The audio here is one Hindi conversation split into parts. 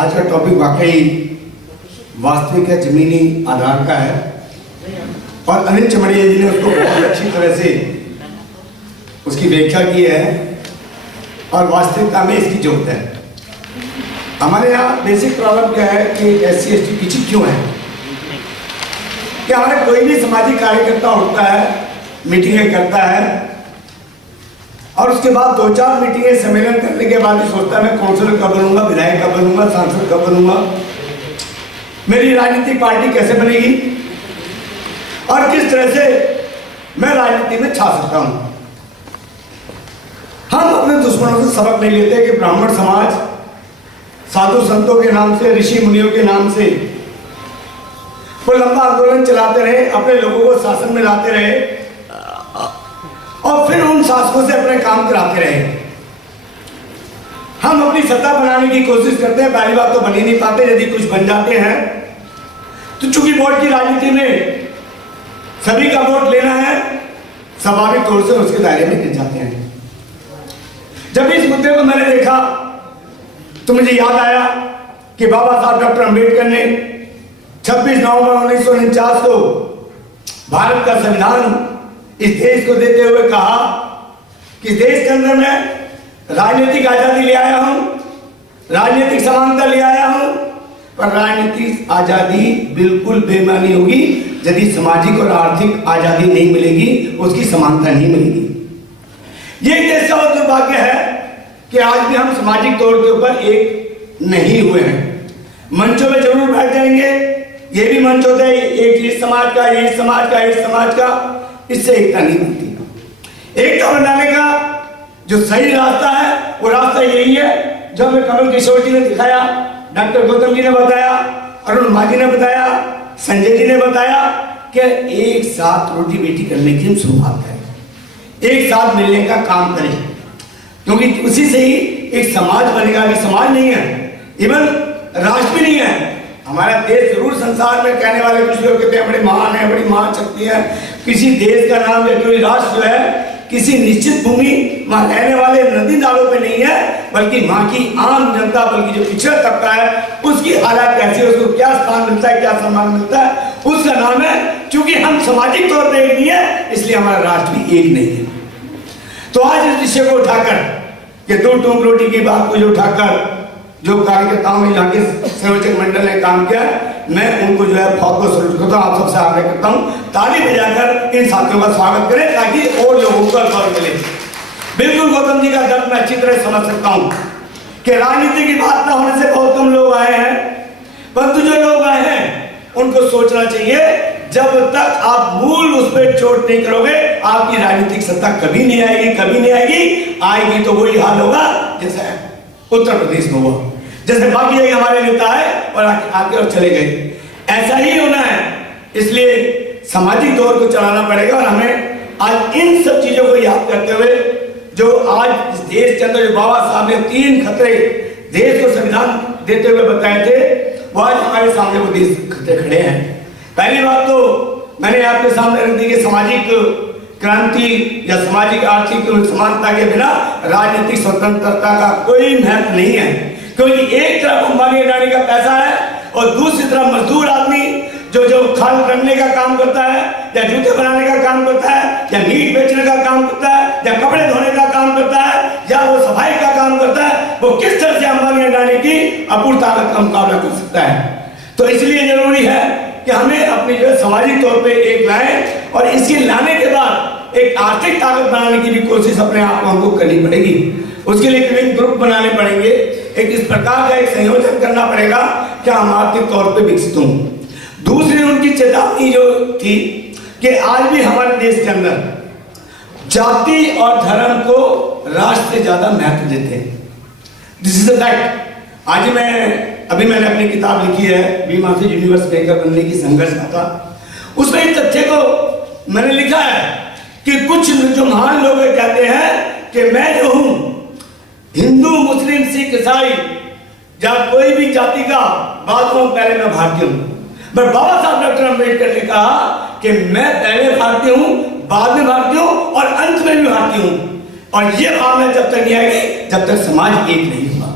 आज का टॉपिक वाकई वास्तविक है, जमीनी आधार का है और अनिल चमड़िया जी ने उसको बहुत अच्छी तरह से उसकी व्याख्या की है और वास्तविकता में इसकी जरूरत है। हमारे यहाँ बेसिक प्रॉब्लम क्या है कि SC ST पीछे क्यों है कि हमारे कोई भी सामाजिक कार्यकर्ता उठता है, मीटिंगें करता है और उसके बाद 2-4 मीटिंगें सम्मेलन करने के बाद ही सोचता है मैं काउंसिलर कब बनूंगा, विधायक कब बनूंगा, सांसद कब बनूंगा, मेरी राजनीतिक पार्टी कैसे बनेगी और किस तरह से मैं राजनीति में छा सकता हूं। हम अपने दुश्मनों से सबक नहीं लेते कि ब्राह्मण समाज साधु संतों के नाम से, ऋषि मुनियों के नाम से वो लंबा आंदोलन चलाते रहे, अपने लोगों को शासन में लाते रहे और फिर उन शासकों से अपने काम कराते रहे। हम अपनी सत्ता बनाने की कोशिश करते हैं, पहली बात तो बन ही नहीं पाते। यदि कुछ बन जाते हैं तो चूंकि वोट की राजनीति में सभी का वोट लेना है, स्वाभाविक तौर से उसके दायरे में गिर जाते हैं। जब इस मुद्दे को मैंने देखा तो मुझे याद आया कि बाबा साहब डॉक्टर अंबेडकर ने 26 नवंबर 1949 को भारत का संविधान इस देश को देते हुए कहा कि देश के अंदर मैं राजनीतिक आजादी ले आया हूं, राजनीतिक समानता ले आया हूं, पर राजनीतिक आजादी बिल्कुल बेमानी होगी यदि सामाजिक और आर्थिक आजादी नहीं मिलेगी, उसकी समानता नहीं मिलेगी। ये देश का दुर्भाग्य है कि आज भी हम सामाजिक तौर के ऊपर एक नहीं हुए हैं। मंचों में जरूर बैठ जाएंगे, ये भी मंच होता है एक इस समाज का, इस समाज का, इस समाज का, इससे एकता नहीं बनती। एकता बनाने का जो सही रास्ता है वो रास्ता यही है जो हमें कमल किशोर जी ने दिखाया, डॉक्टर गौतम जी ने बताया, अरुण माझी ने बताया, संजय जी ने बताया कि एक साथ रोटी बेटी करने की हम शुरुआत करें, एक साथ मिलने का काम करें, क्योंकि उसी से ही एक समाज बनेगा। अगर समाज नहीं है, इवन राष्ट्र भी नहीं है, हमारा देश जरूर संसार में कहने वाले कुछ लोग कहते हैं बड़ी महान है, बड़ी महान शक्ति है। किसी देश का नाम या कोई राष्ट्र जो है किसी निश्चित भूमि वहां रहने वाले नदी नालों पे नहीं है, बल्कि वहां की आम जनता, बल्कि जो पिछड़ा तबका है उसकी हालत कैसी है, उसको क्या स्थान मिलता है, क्या सम्मान मिलता है, उसका नाम है। क्योंकि हम सामाजिक तौर पर एक नहीं है, इसलिए हमारा राष्ट्र भी एक नहीं है। तो आज इस विषय को उठाकर कि 2 टूक रोटी की बात को जो उठाकर जो कार्यकर्ताओं में यहाँ के संयोजक मंडल ने काम किया, मैं उनको जो है बहुत बहुत सल्यूट करता हूँ। आप सबसे आग्रह करता हूँ ताली बजाकर इन साथियों का स्वागत करें ताकि और लोगों को अवसर मिले। बिल्कुल गौतम जी का दर्द मैं अच्छी तरह समझ सकता हूँ कि राजनीति की बात न होने से बहुत कम लोग आए हैं, परंतु जो लोग आए हैं उनको सोचना चाहिए जब तक आप मूल उस पर चोट नहीं करोगे आपकी राजनीतिक सत्ता कभी नहीं आएगी, कभी नहीं आएगी। आएगी तो वही हाल होगा जैसे उत्तर प्रदेश में हुआ, जैसे बाकी जगह हमारे नेता है और आगे और चले गए, ऐसा ही होना है। इसलिए सामाजिक दौर को चलाना पड़ेगा और हमें आज इन सब चीजों को याद करते हुए जो आज इस देश के अंदर जो बाबा साहब ने 3 खतरे देश को संविधान देते हुए बताए थे, वो आज हमारे सामने वो 3 खतरे खड़े हैं। पहली बात तो मैंने आपके सामने रख दी कि सामाजिक क्रांति या सामाजिक आर्थिक समानता के बिना राजनीतिक स्वतंत्रता का कोई महत्व नहीं है, क्योंकि एक तरफ अंबानी अडानी का पैसा है और दूसरी तरफ मजदूर आदमी जो खाल रखने का काम करता है या जूते बनाने का काम करता है या मीट बेचने का काम करता है या कपड़े धोने का काम करता है या वो सफाई का काम करता है, वो किस तरह से अंबानी अडानी की अपूर्ण ताकत का मुकाबला कर सकता है। तो इसलिए जरूरी है कि हमें अपनी जो सामाजिक तौर पे एक लाएं और इसके लाने के बाद एक आर्थिक ताकत बनाने की भी कोशिश अपने आप को हमको करनी पड़ेगी। उसके लिए विभिन्न ग्रुप बनाने पड़ेंगे, एक इस प्रकार का एक संयोजन करना पड़ेगा कि हम आर्थिक तौर पे विकसित हों। दूसरी उनकी चेतावनी जो थी कि आज भी हमारे देश के अंदर जाति और धर्म को राष्ट्र से ज्यादा महत्व देते हैं। This is a fact. आज मैंने अपनी किताब लिखी है बीमा से यूनिवर्स मेकर बनने की संघर्ष गाथा, उसमें इस तथ्य को मैंने लिखा है कि कुछ जो महान लोग कहते हैं कि मैं जो हूं हिंदू, मुस्लिम, सिख, ईसाई या कोई भी जाति का बात हूं, पहले मैं भारतीय हूं। पर बाबा साहब डॉक्टर अंबेडकर ने कहा कि मैं पहले भारतीय हूं, बाद में भारतीय हूं और अंत में भी भारतीय हूं। और ये भावना जब तक नहीं आएगी जब तक समाज एक नहीं होगा।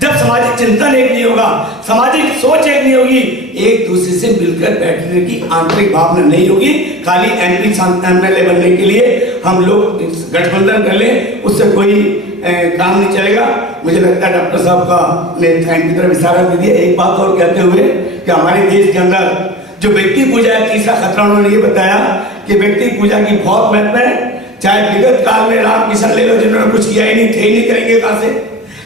जब सामाजिक चिंतन एक नहीं होगा, सामाजिक सोच एक नहीं होगी, एक दूसरे से मिलकर बैठने की आंतरिक भावना नहीं होगी, खाली एमपी एमएलए बनने के लिए हम लोग गठबंधन कर लें, उससे कोई काम नहीं चलेगा। मुझे लगता है डॉक्टर साहब का ने थैंक की तरफ इशारा दे दिया। एक बात और कहते हुए कि हमारे देश के अंदर जो व्यक्ति पूजा है, तीसरा खतरा उन्होंने ये बताया कि व्यक्ति पूजा की बहुत महत्व है। चाहे विगत काल में रामकिशन ले लो, जिन्होंने कुछ किया ही नहीं, थे ही नहीं, करेंगे कहां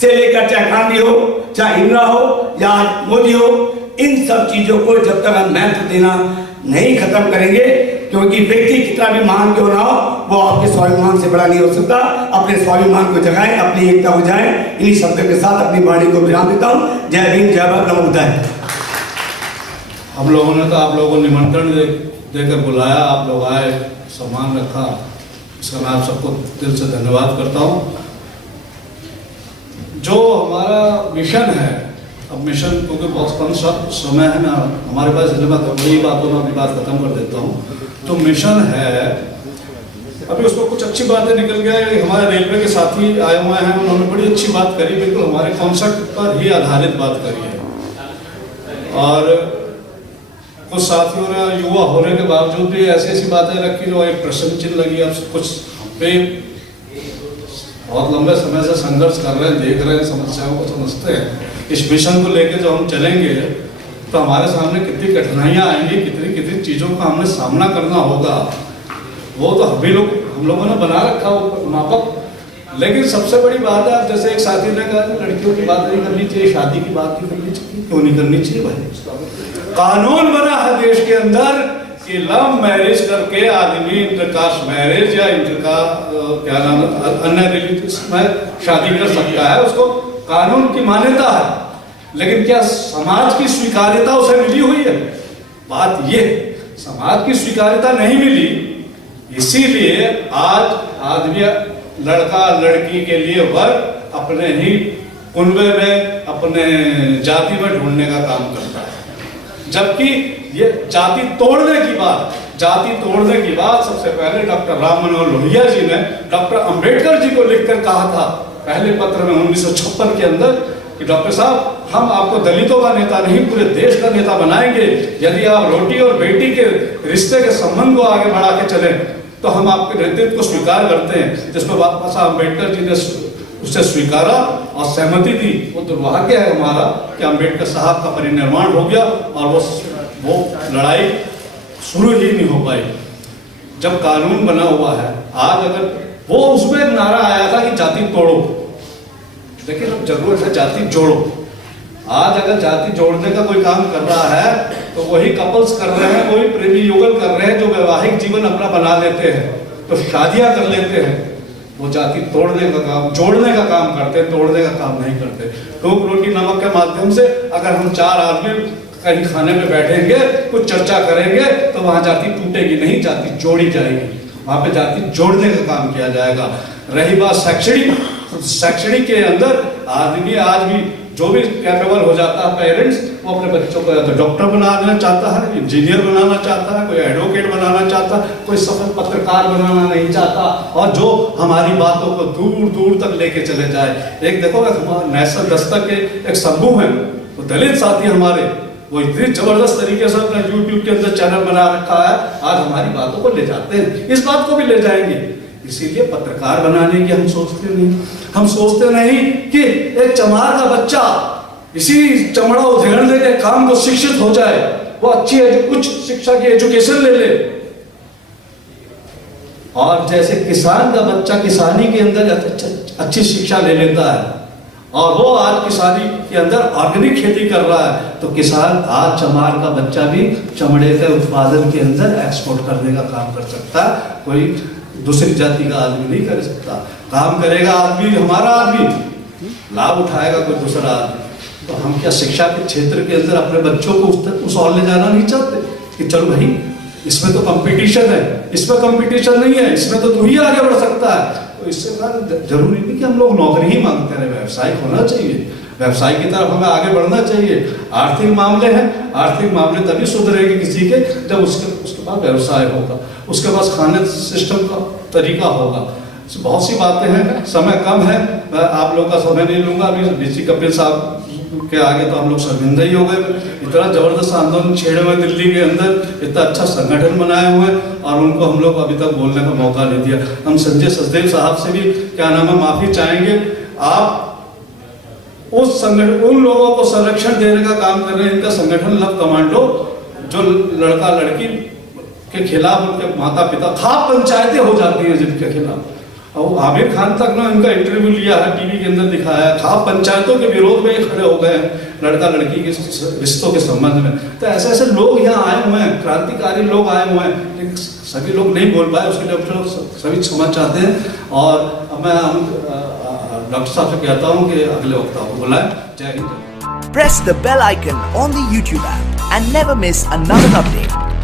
से लेकर चाहे गांधी हो, चाहे इंदिरा हो या मोदी हो, इन सब चीजों को जब तक हम महत्व देना नहीं खत्म करेंगे, क्योंकि व्यक्ति कितना भी महान क्यों ना हो, वो आपके स्वाभिमान से बड़ा नहीं हो सकता। अपने स्वाभिमान को जगाएं, अपनी एकता हो जाए। इन्हीं शब्दों के साथ अपनी वाणी को विराम देता हूं। जय भीम, जय भारत, नमो बुद्धाय। हम लोगों ने तो आप लोगों को निमंत्रण देकर बुलाया, आप लोग आए, सम्मान रखा, इसका मैं आप सबको दिल से धन्यवाद करता हूँ। जो हमारा मिशन है, अब मिशन क्योंकि बहुत कम समय है ना हमारे पास, इसलिए मैं वही बातों में अपनी बात खत्म कर देता हूँ। तो मिशन है, अभी उसको कुछ अच्छी बातें निकल गया। हमारे रेलवे के साथी आए हुए हैं, उन्होंने बड़ी अच्छी बात करी, बिल्कुल हमारे कॉन्सेप्ट पर ही आधारित बात करी है। और कुछ साथियों ने युवा होने के बावजूद भी ऐसी ऐसी बातें रखी जो एक प्रश्न चिन्ह लगी। अब कुछ पे बहुत लंबे समय से संघर्ष कर रहे हैं, देख रहे हैं, समस्याओं को समझते हैं। इस मिशन को लेकर जब हम चलेंगे तो हमारे सामने कितनी कठिनाइयां आएंगी, कितनी कितनी चीज़ों का हमने सामना करना होगा, वो तो हम लोगों ने बना रखा वो मापक। लेकिन सबसे बड़ी बात है, अब जैसे एक साथी ने कहा लड़कियों की बात नहीं करनी चाहिए, शादी की बात नहीं करनी चाहिए, क्यों नहीं करनी चाहिए भाई? कानून बना है देश के अंदर कि लव मैरिज करके आदमी इंटरकास्ट मैरिज या क्या नाम अन्य रिलीजियस में शादी कर सकता है, उसको कानून की मान्यता है। लेकिन क्या समाज की स्वीकार्यता उसे मिली हुई है? बात ये, समाज की स्वीकार्यता नहीं मिली, इसीलिए आज आदमी लड़का लड़की के लिए वर अपने ही कुनबे में, अपने जाति में ढूंढने का काम करता है। जबकि ये जाति तोड़ने की बात सबसे पहले डॉक्टर राम मनोहर लोहिया जी ने डॉक्टर अंबेडकर जी को लिखकर कहा था पहले पत्र में 1956 के अंदर कि डॉक्टर साहब, हम आपको दलितों का नेता नहीं, पूरे देश का नेता बनाएंगे। यदि आप रोटी और बेटी के रिश्ते के संबंध को आगे बढ़ा के चले तो हम आपके नेतृत्व को स्वीकार करते हैं। जिसमें बाबा साहब अम्बेडकर जी ने उसे स्वीकारा और सहमति दी। वो दुर्भाग्य है हमारा कि अम्बेडकर साहब का परिनिर्वाण हो गया और वो लड़ाई शुरू ही नहीं हो पाई। जब कानून बना हुआ है, आज अगर वो उसमें नारा आया था कि जाति तोड़ो, लेकिन अब जरूरत है जाति जोड़ो। आज अगर जाति जोड़ने का कोई काम कर रहा है तो वही कपल्स कर रहे हैं, वही प्रेमी युगल कर रहे हैं जो वैवाहिक जीवन अपना बना लेते हैं, तो शादियां कर लेते हैं। वो जाति तोड़ने का काम, जोड़ने का काम करते हैं, तोड़ने का काम नहीं करते। टोक रोटी नमक के माध्यम से अगर हम 4 आदमी कहीं खाने में बैठेंगे, कुछ चर्चा करेंगे, तो वहां जाति टूटेगी नहीं, जाति जोड़ी जाएगी। वहां पे जाति जोड़ने का काम किया जाएगा। रही बात शैक्षणिक के अंदर, आदमी आज भी जो भी कैपेबल हो जाता है, पेरेंट्स वो अपने बच्चों को या तो डॉक्टर बनाना चाहता है, इंजीनियर बनाना चाहता है, कोई एडवोकेट बनाना चाहता है, कोई सफल पत्रकार बनाना नहीं चाहता, और जो हमारी बातों को दूर दूर तक लेके चले जाए। एक देखो, हमारा नेशनल दस्तक के एक समूह है, वो दलित साथी हमारे, वो इतनी जबरदस्त तरीके से अपना यूट्यूब के अंदर चैनल बना रखा है, आज हमारी बातों को ले जाते हैं, इस बात को भी ले जाएंगे। इसीलिए पत्रकार बनाने की हम सोचते नहीं कि एक चमार का बच्चा इसी चमड़ा उधेड़ने के काम को शिक्षित हो जाए, वो अच्छी उच्च शिक्षा की एजुकेशन ले ले। और जैसे किसान का बच्चा किसानी के अंदर अच्छी शिक्षा ले लेता है और वो आज किसानी के अंदर ऑर्गेनिक खेती कर रहा है, तो किसान आज चमार का बच्चा भी चमड़े के उत्पादन के अंदर एक्सपोर्ट करने का काम कर सकता है। कोई दूसरी जाति का आदमी नहीं कर सकता। काम करेगा आदमी, हमारा आदमी, लाभ उठाएगा कोई दूसरा आदमी। तो हम क्या शिक्षा के क्षेत्र के अंदर अपने बच्चों को उस ओर ले जाना नहीं चाहते कि चलो भाई इसमें तो कंपटीशन है, इसमें कंपटीशन नहीं है, इसमें तो तू ही आगे बढ़ सकता है। तो इससे जरूरी नहीं कि हम लोग नौकरी ही मांगते रहे, व्यवसायिक होना चाहिए, व्यवसाय की तरफ हमें आगे बढ़ना चाहिए। आर्थिक मामले हैं, आर्थिक मामले तभी सुधरेंगे किसी के जब उसके पास व्यवसाय होगा, उसके पास खाने सिस्टम का तरीका होगा। बहुत सी बातें हैं, समय कम है, मैं आप लोगों का समय नहीं लूँगा। अभी डीसी कपिल साहब के आगे तो हम लोग शर्मिंदा ही हो गए। इतना ज़बरदस्त आंदोलन छेड़े हुए दिल्ली के अंदर, इतना अच्छा संगठन बनाए हुए, और उनको हम लोग अभी तक बोलने का मौका नहीं दिया। हम संजय सचदेव साहब से भी क्या नाम है माफ़ी चाहेंगे। आप उस संगठन, उन लोगों को संरक्षण देने का काम कर रहे हैं, इनका संगठन लव कमांडो, जो लड़का लड़की के खिलाफ उनके माता पिता, खाप पंचायतें हो जाती हैं जिनके खिलाफ। और आमिर खान तक ना इनका इंटरव्यू लिया है, टीवी के अंदर दिखाया है, खाप पंचायतों के विरोध में खड़े हो गए हैं लड़का लड़की के रिश्तों के संबंध में। तो ऐसे ऐसे लोग यहाँ आए हुए हैं, क्रांतिकारी लोग आए हुए हैं, लेकिन सभी लोग नहीं बोल पाए, उसके लिए सभी क्षमा चाहते हैं। और मैं डॉक्टर साहब से कहता हूँ कि अगले वक्त आपको बुलाएं। जय Hind. Press the bell icon on the YouTube app and never miss another update.